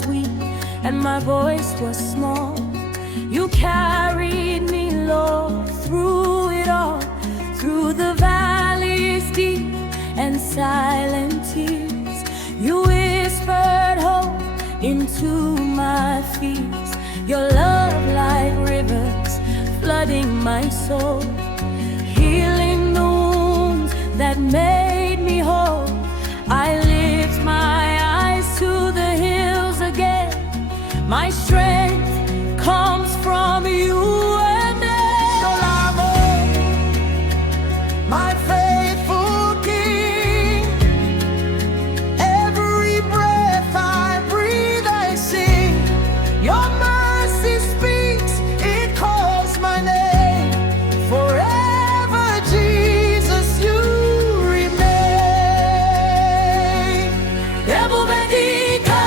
was weak and my voice was small. You carried me, Lord, through it all, through the valleys deep and silent tears. You whispered hope into my fears. Your love like rivers flooding my soul, healing the wounds that made me whole. I lift my eyes to the hills again. My strength comes from you and my faithful King. Every breath I breathe, I sing. Your mercy speaks, it calls my name. Forever, Jesus, you remain. Ebube Dike,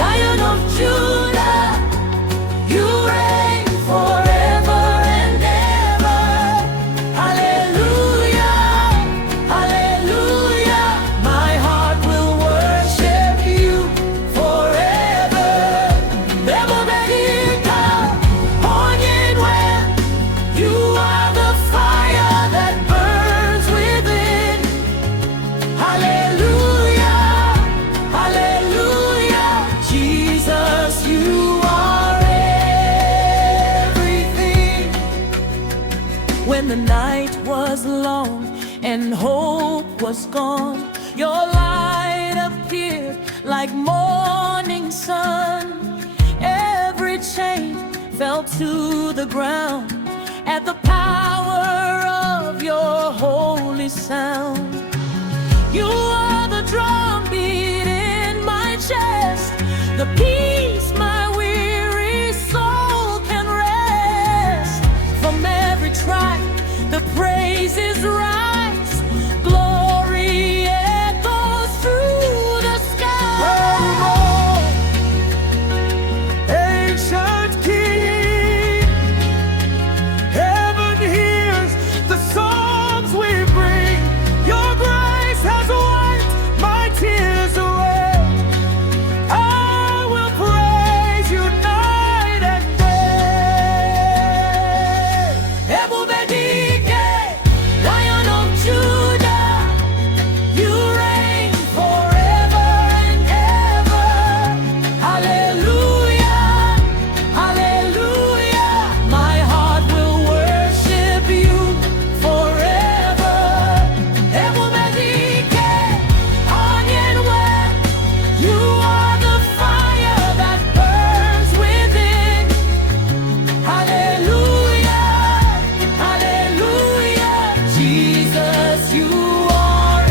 Lion of Judah, you reign forever and ever. Hallelujah, hallelujah. My heart will worship you forever. Ebube Dike, Onye Nwem, you are the fire that burns within. Hallelujah, hallelujah. Jesus, you are everything. When the night was long and hope was gone, your light appeared like morning sun. Every chain fell to the ground at the power of your holy sound. You are the drumbeat in my chest, the peace my weary soul can rest. From every track, the praises rise, glory echoes through the sky. Ancient King, heaven hears the songs we bring. Your grace has wiped my tears away. I will praise you night and day. Ebube Dike, Lion of Judah, you reign forever and ever. Hallelujah, hallelujah. My heart will worship you forever. Ebube Dike, Onye Nwem, you are the fire that burns within. Hallelujah, hallelujah. Jesus, you are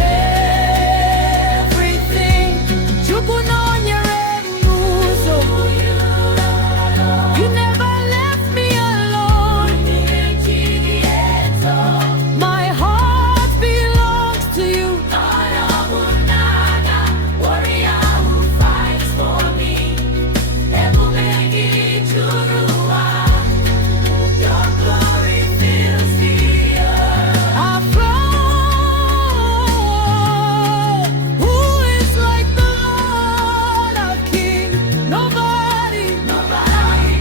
everything. Chukwu nọnyere m n'ụzọ. You never left me alone. My heart belongs to you. Warrior who fights for me. Ebube gị juru ụwa. Your glory fills the earth. Afrobeat, who is like the Lord our King? Nobody, nobody.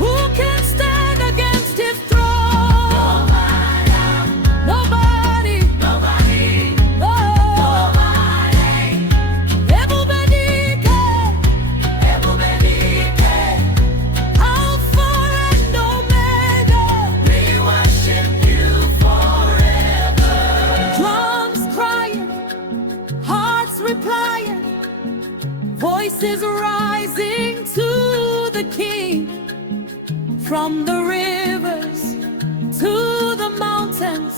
Who can stand against his throne? Nobody, nobody, nobody. Ebube Dike, Ebube Dike, Alpha and Omega, we worship you forever. Drums crying, hearts replying, voices rising to the King. From the rivers to the mountains,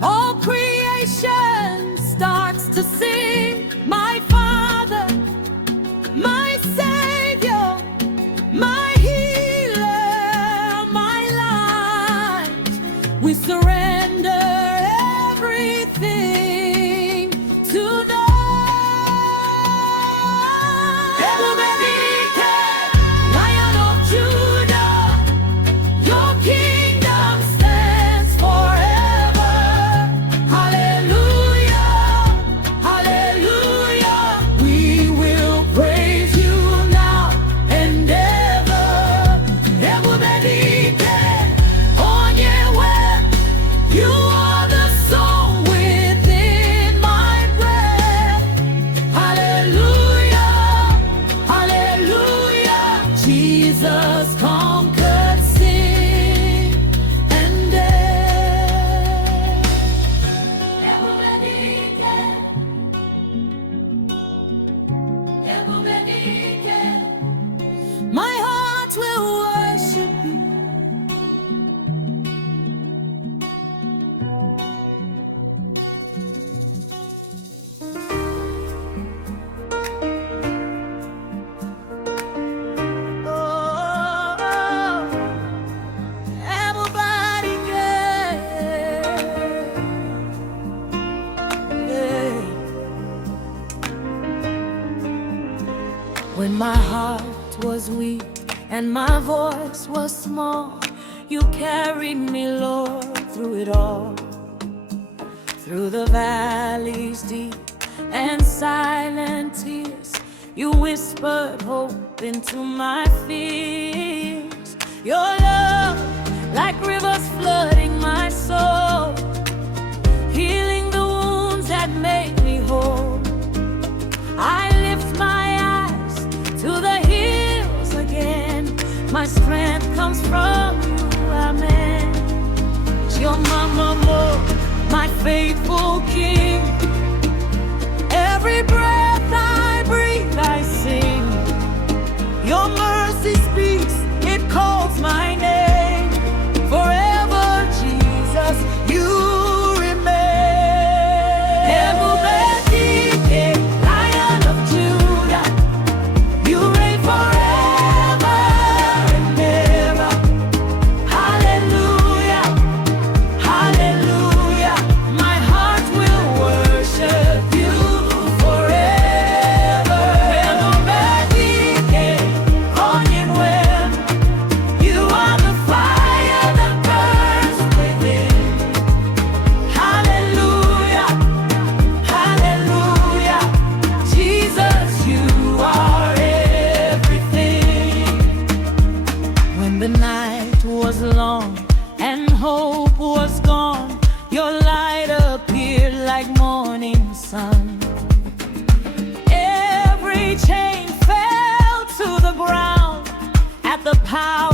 all creation starts to sing. My Father, my Savior, my healer, my light. We surrender everything tonight. Ebube Dike, Lion of Judah, your kingdom stands forever. Hallelujah, hallelujah. We When my heart was weak and my voice was small, you carried me, Lord, through it all. Through the valleys deep and silent tears, you whispered hope into my fears. Your love, like rivers flooding my soul, healing the wounds that made me whole. I lift my eyes to the hills again. My strength comes from you, amen. Your mama more, my faithful King. Every breath I breathe, I sing. Your mercy speaks, it calls my name. Forever, Jesus, you remain. Ebube Dike, Lion of Judah, you reign forever and ever. Hallelujah, hallelujah. My heart will worship you forever. Ebube Dike, Onye Nwem, you are the fire that burns within. Hallelujah, hallelujah. Jesus, you are everything. When the night was long and hope was gone, your light appeared like morning sun. Every chain fell to the ground at the power